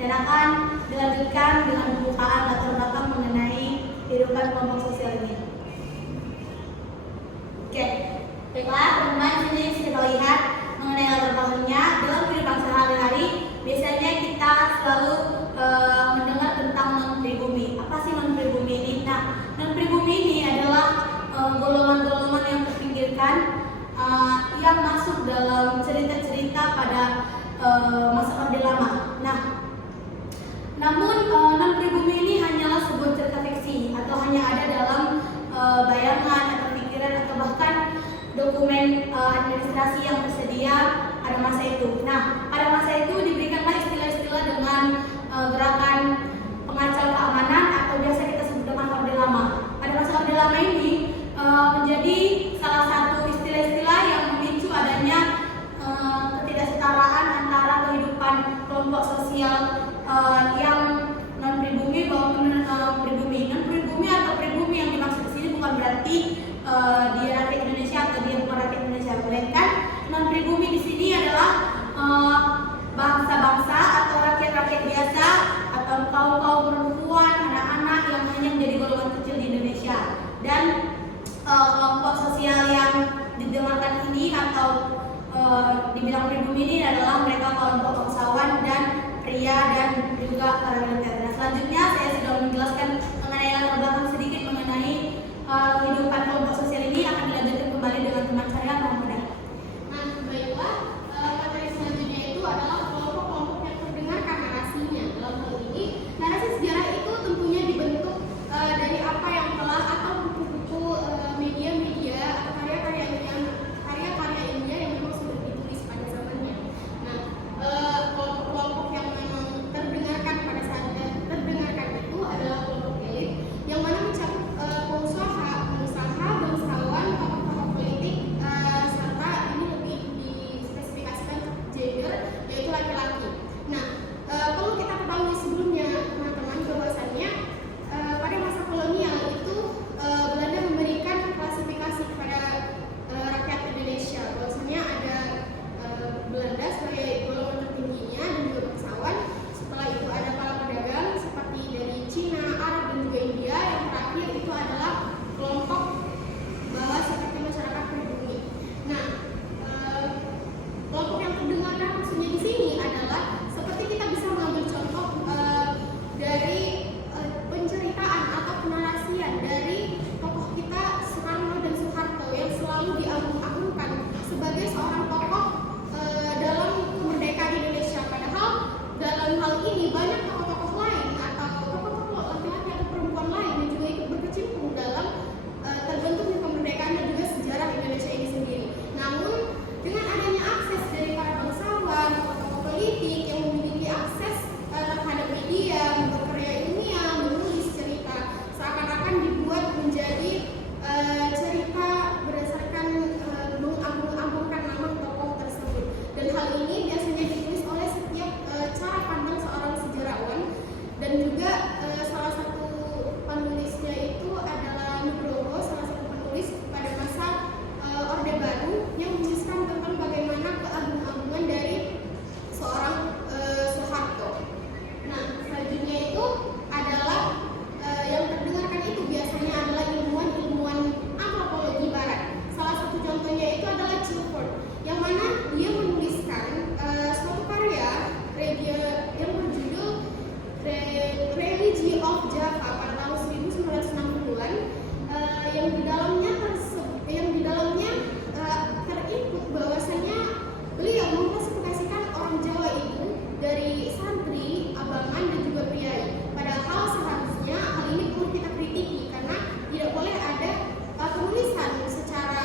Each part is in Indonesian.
dan akan dilanjutkan dengan pembukaan latar belakang mengenai kehidupan kelompok sosial ini. Oke, baiklah teman-teman, sini kita lihat mengenai latar belakangnya. Dalam kehidupan sehari-hari, biasanya kita selalu mendengar tentang non-pribumi. Apa sih non-pribumi ini? Nah, non-pribumi ini adalah golongan-golongan yang terpinggirkan yang masuk dalam cerita-cerita pada masa Orde Lama. Nah, namun non-pribumi ini hanyalah sebuah cerita fiksi atau hanya ada dalam bayangan atau pikiran atau bahkan dokumen administrasi yang tersedia pada masa itu. Nah, pada masa itu diberikanlah istilah-istilah dengan gerakan pengacau keamanan atau biasa kita sebut dengan Orde Lama. Pada masa Orde Lama ini menjadi salah satu istilah-istilah yang memicu adanya ketidaksetaraan antara kehidupan kelompok sosial yang non-pribumi maupun pribumi. Non-pribumi atau pribumi yang dimaksud di sini bukan berarti dia rakyat Indonesia atau dia bukan rakyat Indonesia, melainkan non-pribumi di sini adalah bangsa-bangsa atau rakyat-rakyat biasa atau kaum-kaum perempuan, anak-anak yang hanya menjadi golongan kecil di Indonesia. Dan kelompok sosial yang didengarkan ini atau dibilang pribumi ini adalah mereka kelompok bangsawan dan pria dan juga para militer. Nah, selanjutnya saya sudah menjelaskan mengenai latar belakang sedikit mengenai kehidupan kelompok sosial ini. Akan dilanjutkan kembali dengan teman saya Muhammad. Nah, baiklah, materi selanjutnya itu adalah kelompok-kelompok yang terdengarkan narasinya. Dalam hal ini, narasi sejarah itu tentunya dibentuk dari apa yang telah atau buku-buku media-media atau karya-karya ilmiah yang memang sudah ditulis pada zamannya. Nah, kelompok-kelompok yang memang terdengarkan pada saat terdengarkan itu adalah kelompok elit yang mana mencakup pengusaha, bangsawan, tokoh-tokoh politik, serta ini lebih dispesifikasikan gender, yaitu laki-laki. Nah, perlu kita ketahui sebelumnya teman-teman bahwasannya pada masa kolonial itu Belanda memberikan klasifikasi kepada rakyat Indonesia bahwasanya ada Belanda sebagai golongan tertingginya dan juga bangsawan. Setelah itu ada para pedagang seperti dari Cina, Arab dan juga India. Yang terakhir itu adalah kelompok bawah seperti masyarakat pribumi. Nah, kelompok yang terdengarkan maksudnya di sini adalah seperti kita bisa mengambil contoh dari penceritaan atau penarasian dari tokoh kita Soekarno dan Soeharto yang selalu diagung-agungkan sebagai seorang tokoh dalam kemerdekaan Indonesia. Padahal dalam hal ini banyak tokoh-tokoh lain atau tokoh-tokoh laki-laki atau perempuan lain yang juga ikut berkecimpung dalam terbentuknya kemerdekaan dan juga sejarah Indonesia ini sendiri. Namun dengan adanya akses dari para bangsawan, tokoh politik yang memiliki akses terhadap media, berkarya ilmiah, menulis cerita, seakan-akan dibuat menjadi cerita berdasarkan mengagung-agungkan nama tokoh tersebut. Dan hal ini biasanya ditulis oleh setiap cara pandang seorang sejarawan, dan juga salah satu penulisnya itu adalah Nugroho, salah satu penulis pada masa Orde Baru yang menuliskan tentang bagaimana keagung-agungan dari seorang Soeharto. Nah, selanjutnya itu adalah yang terdengarkan itu biasanya adalah ilmuwan-ilmuwan antropologi barat. Salah satu contohnya itu adalah Chilford, yang mana dia menuliskan suatu karya yang berjudul Religi of Java pada tahun 1960-an, yang di dalamnya terinput bahwasanya beliau mengklasifikasikan orang Jawa itu dari santri, abangan dan juga priai. Padahal seharusnya hal ini perlu kita kritiki karena tidak boleh ada penulisan secara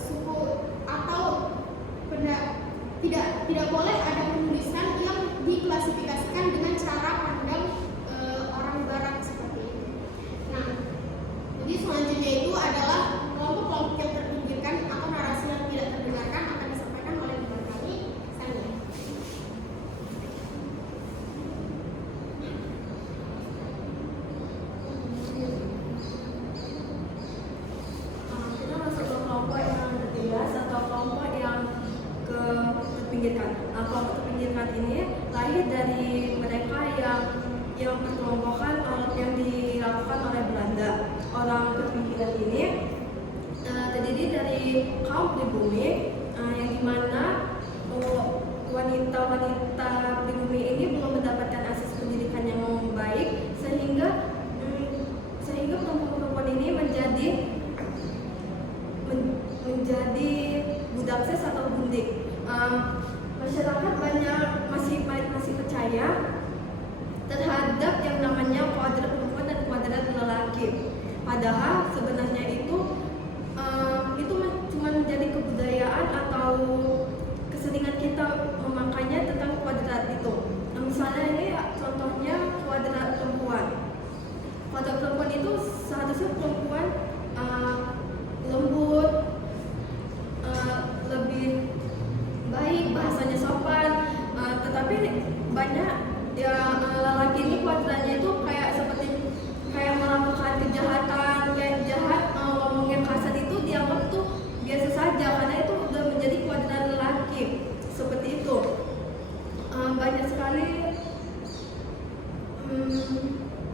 suku atau tidak boleh ada penulisan yang diklasifikasikan dengan cara pandang orang barat seperti itu. Nah, jadi selanjutnya itu adalah kelompok-kelompok yang terpinggirkan atau narasi yang tidak terdengarkan akan disampaikan oleh teman kami, Sania. Kita masuk ke kelompok yang ketiga atau kelompok yang terpinggirkan. Kelompok terpinggirkan ini lahir dari mereka yang perkelompokan yang dilakukan oleh Belanda. Orang terpinggiran ini terdiri dari kaum pribumi yang dimana wanita-wanita pribumi ini belum mendapatkan akses pendidikan yang baik sehingga perempuan-perempuan ini menjadi budak seks atau gundik. Masyarakat masih percaya terhadap yang namanya kuadrat perempuan dan kuadrat lelaki. Padahal sebenarnya itu cuma menjadi kebudayaan atau keseringan kita memakainya tentang kuadrat itu. Misalnya ini contohnya kuadrat perempuan. Kuadrat perempuan itu seharusnya perempuan lembut, lebih baik, bahasanya sopan, tetapi banyak lelaki ini kuadratnya itu kayak melakukan kejahatan, kayak jahat, ngomongnya kasar itu dianggap tuh biasa saja karena itu udah menjadi kuadrat lelaki seperti itu. Banyak sekali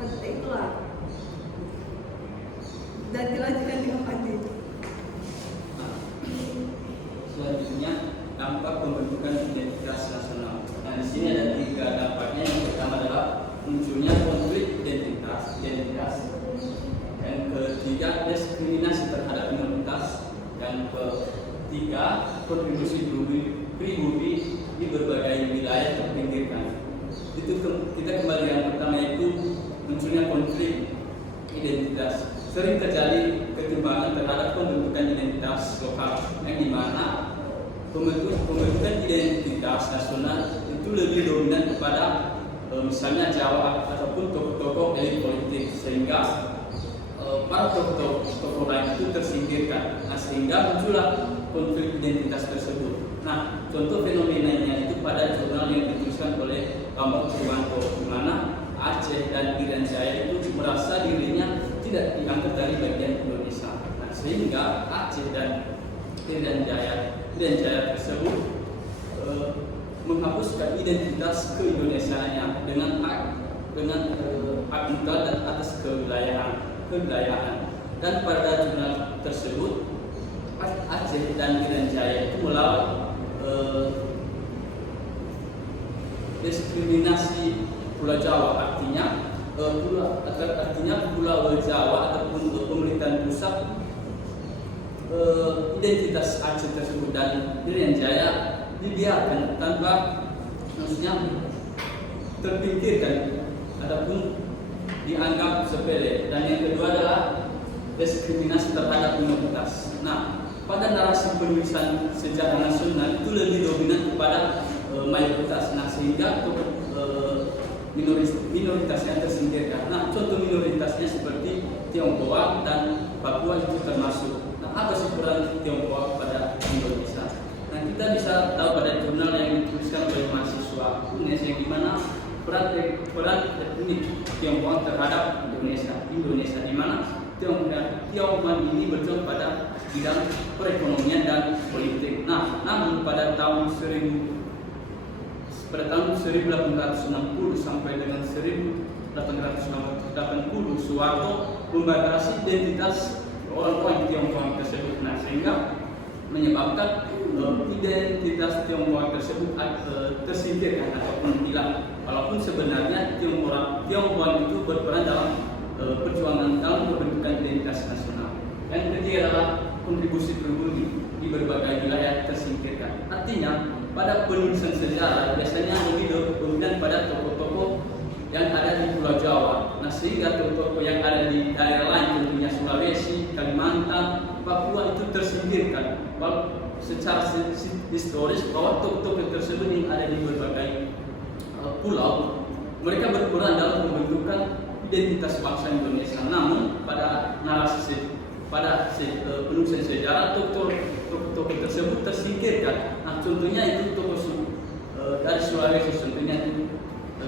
seperti itulah. Dan dilanjutkan dengan Fadli. Selanjutnya, dampak pembentukan identitas nasional. Nah, di sini ada 3 dampaknya. Yang pertama adalah munculnya konflik identitas. Yang ketiga, diskriminasi terhadap minoritas. Yang ketiga, kontribusi pribumi di berbagai wilayah terpinggirkan. Kita kembali yang pertama, itu munculnya konflik identitas. Sering terjadi ketimpangan terhadap pembentukan identitas lokal, yang dimana pembentukan identitas nasional itu lebih dominan kepada misalnya Jawa ataupun tokoh-tokoh elit politik, sehingga para tokoh lain itu tersingkirkan. Nah, sehingga muncullah konflik identitas tersebut. Nah, contoh fenomenanya itu pada jurnal yang dituliskan oleh Bambang Purwanto, di mana Aceh dan Irian Jaya itu merasa dirinya tidak dianggap dari bagian Indonesia. Nah, sehingga Aceh dan Irian Jaya tersebut menghapuskan identitas keindonesiaannya dengan hak mutlak dan atas kebudayaan. Dan pada jurnal tersebut Aceh dan Irian Jaya itu melawan diskriminasi Pulau Jawa, artinya Pulau Jawa ataupun pemerintahan pusat identitas Aceh tersebut dan Irian Jaya dibiarkan tanpa maksudnya terpinggirkan ataupun dianggap sepele. Dan yang kedua adalah diskriminasi terhadap minoritas. Nah, pada narasi penulisan sejarah nasional itu lebih dominan kepada mayoritas. Nah, sehingga minoritasnya tersingkirkan. Nah, contoh minoritasnya seperti Tionghoa dan Papua itu termasuk. Nah, apa sih peran Tionghoa pada Indonesia? Nah, kita bisa tahu pada jurnal yang dituliskan oleh mahasiswa UNES, yang dimana peran etnik Tionghoa terhadap Indonesia, di mana Tionghoa ini berjuang pada bidang perekonomian dan politik. Nah, namun pada tahun 1860 sampai dengan 1880 Soeharto membatasi identitas orang-orang Tionghoa tersebut. Nah, sehingga menyebabkan identitas Tionghoa tersebut tersingkirkan ataupun hilang. Walaupun sebenarnya Tionghoa itu berperan dalam perjuangan dalam pembentukan identitas nasional. Yang ketiga adalah kontribusi pribumi di berbagai wilayah tersingkirkan. Artinya, pada penulisan sejarah biasanya lebih dominan pada tokoh-tokoh yang ada di Pulau Jawa. Nah, sehingga tokoh-tokoh yang ada di daerah lain, tentunya Sulawesi, Kalimantan, Papua itu tersingkirkan. Secara historis bahwa tokoh-tokoh tersebut yang ada di berbagai pulau, mereka berperan dalam pembentukan identitas bangsa Indonesia. Namun pada penulisan sejarah tokoh tersebut tersingkirkan. Nah, contohnya itu tokoh dari Sulawesi, contohnya itu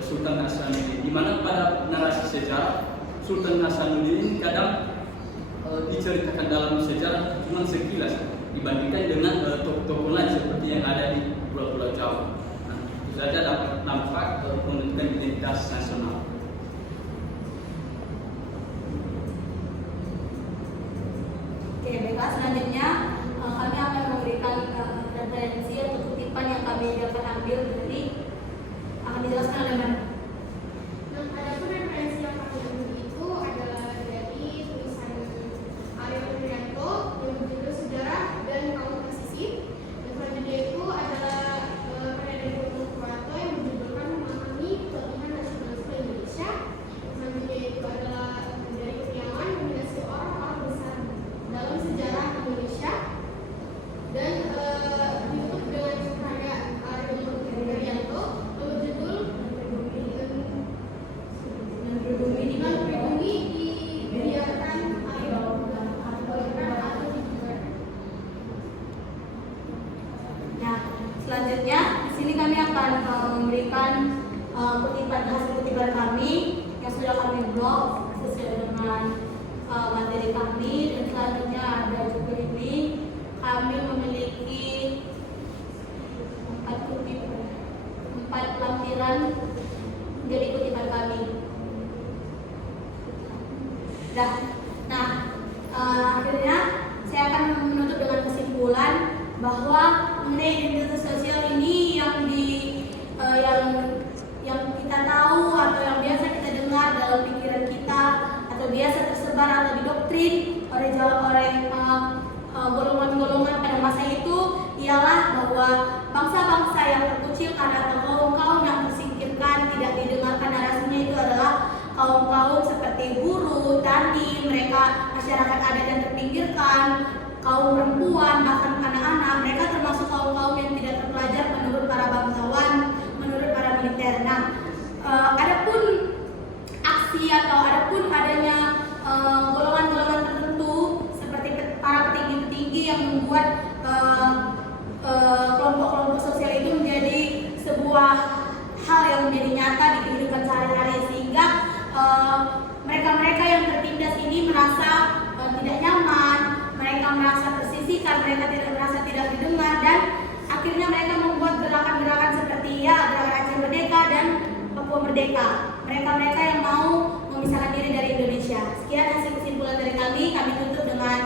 Sultan Hasanuddin, di mana pada narasi sejarah Sultan Hasanuddin ini kadang diceritakan dalam sejarah cuma sekilas dibandingkan dengan tokoh-tokoh lain seperti yang ada di pulau-pulau Jawa. identitas nasional. Oke, baiklah, selanjutnya kami akan memberikan referensi atau kutipan yang kami dapat ambil dari akan dijelaskan oleh mana? Nah, adapun referensi yang kami ambil itu adalah dari tulisan Aryo Prianto yang berjudul Sejarah dan Kaum Presisi. Dan selanjutnya itu adalah karya dari Dr. Suharto yang berjudulkan Memahami Pelatihan Nasionalisme Indonesia. Dan selanjutnya itu adalah dari Kurniawan Nominasi Orang-Orang Besar dalam Sejarah Indonesia. Dan ditutup dengan karya Aryo Prianto yang berjudul Yang berhubungi di Dengan pribumi dibiarkan atau dibiarkan. Nah, selanjutnya di sini kami akan memberikan kutipan hasil kutipan kami yang sudah kami blog sesuai dengan materi kami, dan selanjutnya ada juga ini kami memiliki 4 kutipan, 4 lampiran dari kutipan kami. Nah, akhirnya saya akan menutup dengan kesimpulan bahwa mengenai identitas sosial ini yang kita tahu atau yang biasa kita dengar dalam pikiran kita atau biasa tersebar atau didoktrin oleh golongan-golongan pada masa itu ialah bahwa bangsa-bangsa yang terkucilkan atau kaum-kaum yang tersingkirkan, tidak didengarkan narasinya, itu adalah kaum-kaum seperti buruh, tani, mereka masyarakat adat yang terpinggirkan, kaum perempuan, bahkan anak-anak. Mereka termasuk kaum-kaum yang tidak terpelajar menurut para bangsawan, menurut para militer. Nah, adapun aksi atau adapun adanya golongan-golongan tertentu seperti para petinggi-petinggi yang membuat kelompok-kelompok sosial itu menjadi sebuah hal yang menjadi nyata di kehidupan sehari-hari, sehingga mereka-mereka yang tertindas ini merasa tidak nyaman, mereka merasa tersisihkan, mereka merasa tidak didengar, dan akhirnya mereka membuat gerakan-gerakan seperti gerakan Aceh Merdeka dan Papua Merdeka. Mereka-mereka yang mau memisahkan diri dari Indonesia. Sekian hasil kesimpulan dari kami tutup dengan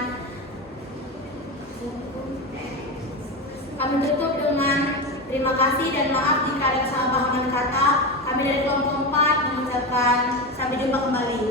terima kasih dan maaf jika ada kesalahpahaman kata. Kami dari kelompok 4 mengucapkan sampai jumpa kembali.